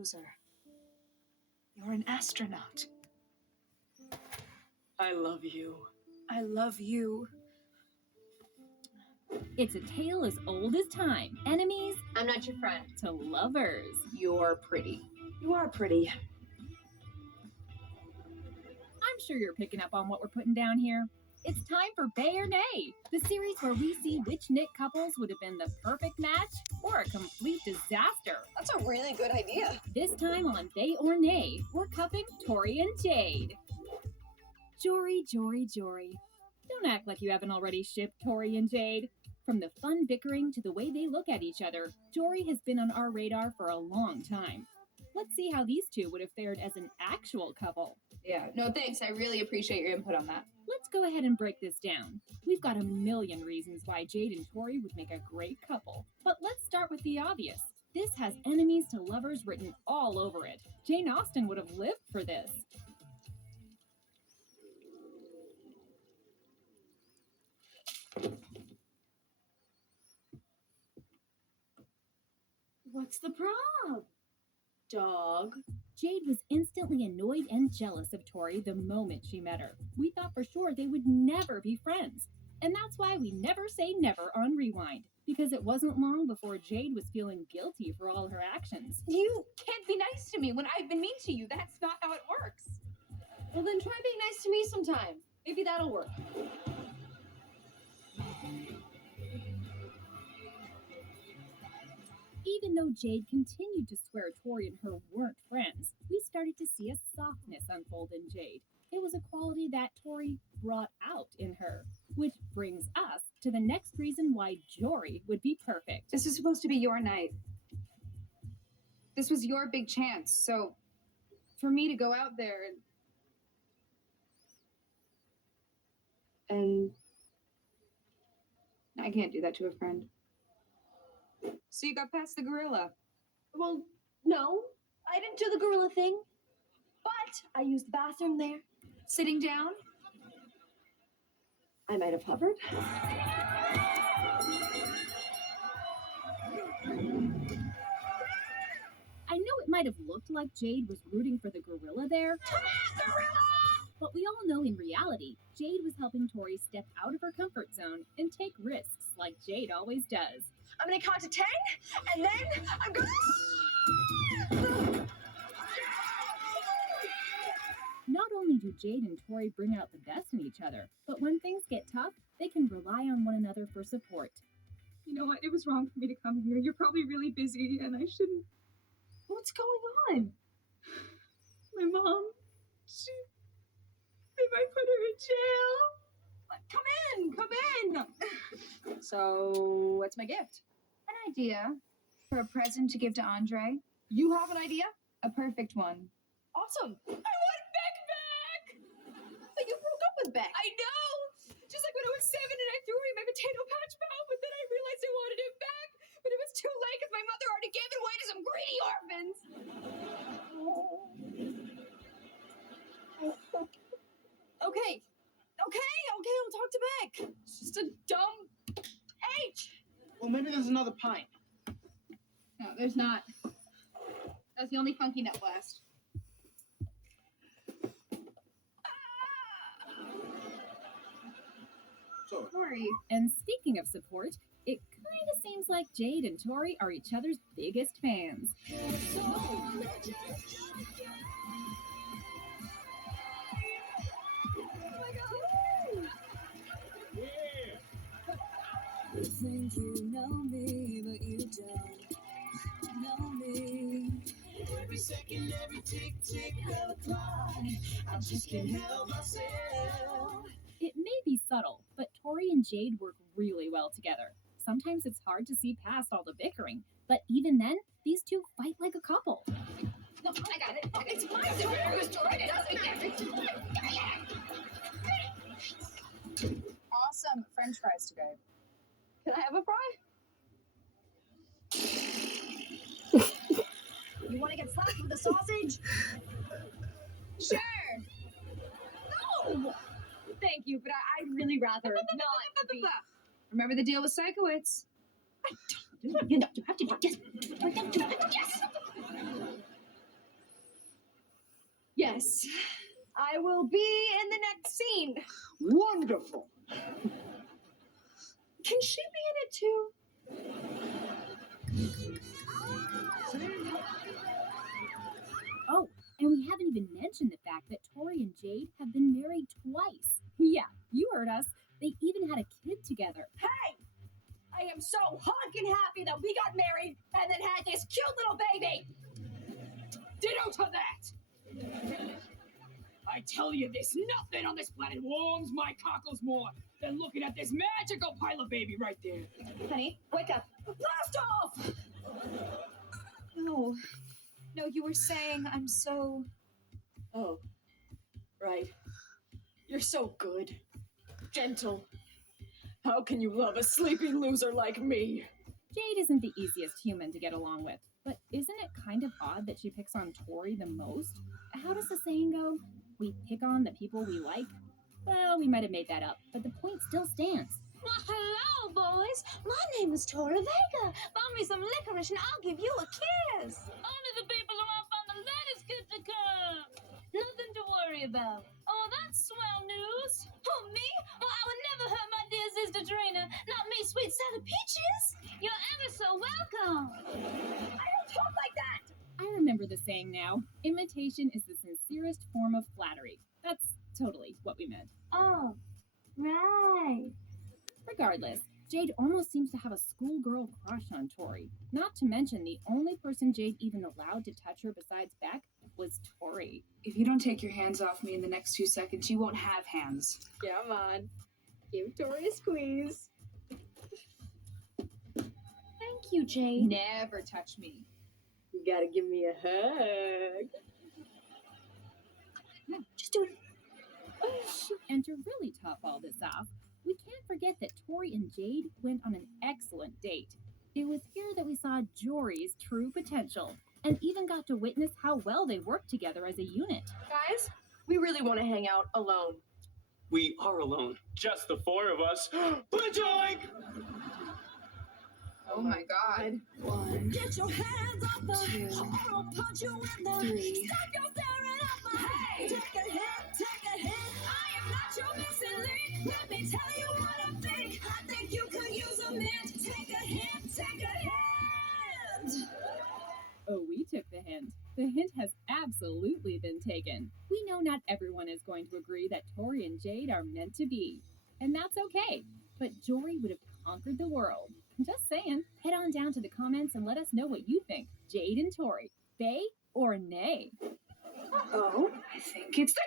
loser. You're an astronaut. I love you. I love you. It's a tale as old as time. Enemies, I'm not your friend. to lovers. You're pretty. You are pretty. I'm sure you're picking up on what we're putting down here. It's time for Bay or Nay, the series where we see which knit couples would have been the perfect match or a complete disaster. That's a really good idea. This time on Bay or Nay, we're cupping Tori and Jade. Jory. Don't act like you haven't already shipped Tori and Jade. From the fun bickering to the way they look at each other, Jory has been on our radar for a long time. Let's see how these two would have fared as an actual couple. Yeah, no thanks. I really appreciate your input on that. Let's go ahead and break this down. We've got a million reasons why Jade and Tori would make a great couple. But let's start with the obvious. This has enemies to lovers written all over it. Jane Austen would have lived for this. What's the prob? Dog. Jade was instantly annoyed and jealous of Tori the moment she met her. We thought for sure they would never be friends. And that's why we never say never on Rewind. Because it wasn't long before Jade was feeling guilty for all her actions. You can't be nice to me when I've been mean to you. That's not how it works. Well, then try being nice to me sometime. Maybe that'll work. Even though Jade continued to swear Tori and her weren't friends, we started to see a softness unfold in Jade. It was a quality that Tori brought out in her, which brings us to the next reason why Jory would be perfect. This is supposed to be your night. This was your big chance, so for me to go out there and I can't do that to a friend. So you got past the gorilla. Well, no, I didn't do the gorilla thing. But I used the bathroom there. Sitting down? I might have hovered. I know it might have looked like Jade was rooting for the gorilla there. Come on, gorilla! But we all know in reality, Jade was helping Tori step out of her comfort zone and take risks like Jade always does. I'm gonna count to 10, and then I'm gonna... Not only do Jade and Tori bring out the best in each other, but when things get tough, they can rely on one another for support. You know what? It was wrong for me to come here. You're probably really busy, and I shouldn't... What's going on? My mom, they might put her in jail. Come in! So, what's my gift? An idea for a present to give to Andre. You have an idea? A perfect one. Awesome. I want Beck back! But you broke up with Beck. I know! Just like when I was 7 and I threw away my potato patch pal, but then I realized I wanted it back. But it was too late because my mother already gave it away to some greedy orphans. Okay, I'll talk to Beck. It's just a dumb H. Well, maybe there's another pint. No, there's not. That's the only funky nut blast. So, Sorry. And speaking of support, it kind of seems like Jade and Tori are each other's biggest fans. You think you know me, but you don't know me. Every second, every tick, tick of the clock, I just can't help myself. It may be subtle, but Tori and Jade work really well together. Sometimes it's hard to see past all the bickering, but even then, these two fight like a couple. No, I got it. It's my turn. It was Jordan. Awesome French fries today. Can I have a fry? You want to get slapped with a sausage? Sure. No! Thank you, but I'd really rather not be... Remember the deal with Sikowitz? You have to do yes. Yes. I will be in the next scene. Wonderful. Can she be in it too? Oh, and we haven't even mentioned the fact that Tori and Jade have been married twice. Yeah, you heard us. They even had a kid together. Hey! I am so honkin' happy that we got married and then had this cute little baby! Ditto to that! I tell you, there's nothing on this planet warms my cockles more than looking at this magical pile of baby right there. Honey, wake up. Blast off! No. No, you were saying I'm so. Oh, right. You're so good. Gentle. How can you love a sleeping loser like me? Jade isn't the easiest human to get along with, but isn't it kind of odd that she picks on Tori the most? How does the saying go? We pick on the people we like? Well, we might have made that up, but the point still stands. Well, hello, boys. My name is Tori Vega. Buy me some licorice and I'll give you a kiss. Only the people who are up on the ladder's good to come. Nothing to worry about. Oh, that's swell news. Oh, me? Oh, I would never hurt my dear sister Trina. Not me, sweet Sally Peaches. You're ever so welcome. I don't talk like that! I remember the saying now. Imitation is the sincerest form of flattery. That's totally what we meant. Oh, right. Regardless, Jade almost seems to have a schoolgirl crush on Tori. Not to mention the only person Jade even allowed to touch her besides Beck was Tori. If you don't take your hands off me in the next 2 seconds, you won't have hands. Come on. Give Tori a squeeze. Thank you, Jade. Never touch me. You gotta give me a hug. Just do it. And to really top all this off, we can't forget that Tori and Jade went on an excellent date. It was here that we saw Jory's true potential, and even got to witness how well they worked together as a unit. Guys, we really want to hang out alone. We are alone. Just the four of us. Bajoink! Oh my god. Get your hands off me, or I'll punch you in the 3. Stop your staring at my head. Take a hit, take a hit. I am not your missing link. Let me tell you what I think. I think you could use a mint. Take a hint, take a hint. Oh, we took the hint. The hint has absolutely been taken. We know not everyone is going to agree that Tori and Jade are meant to be. And that's okay. But Jory would have conquered the world. Just saying. Head on down to the comments and let us know what you think. Jade and Tori, bay or nay? Oh, I think it's the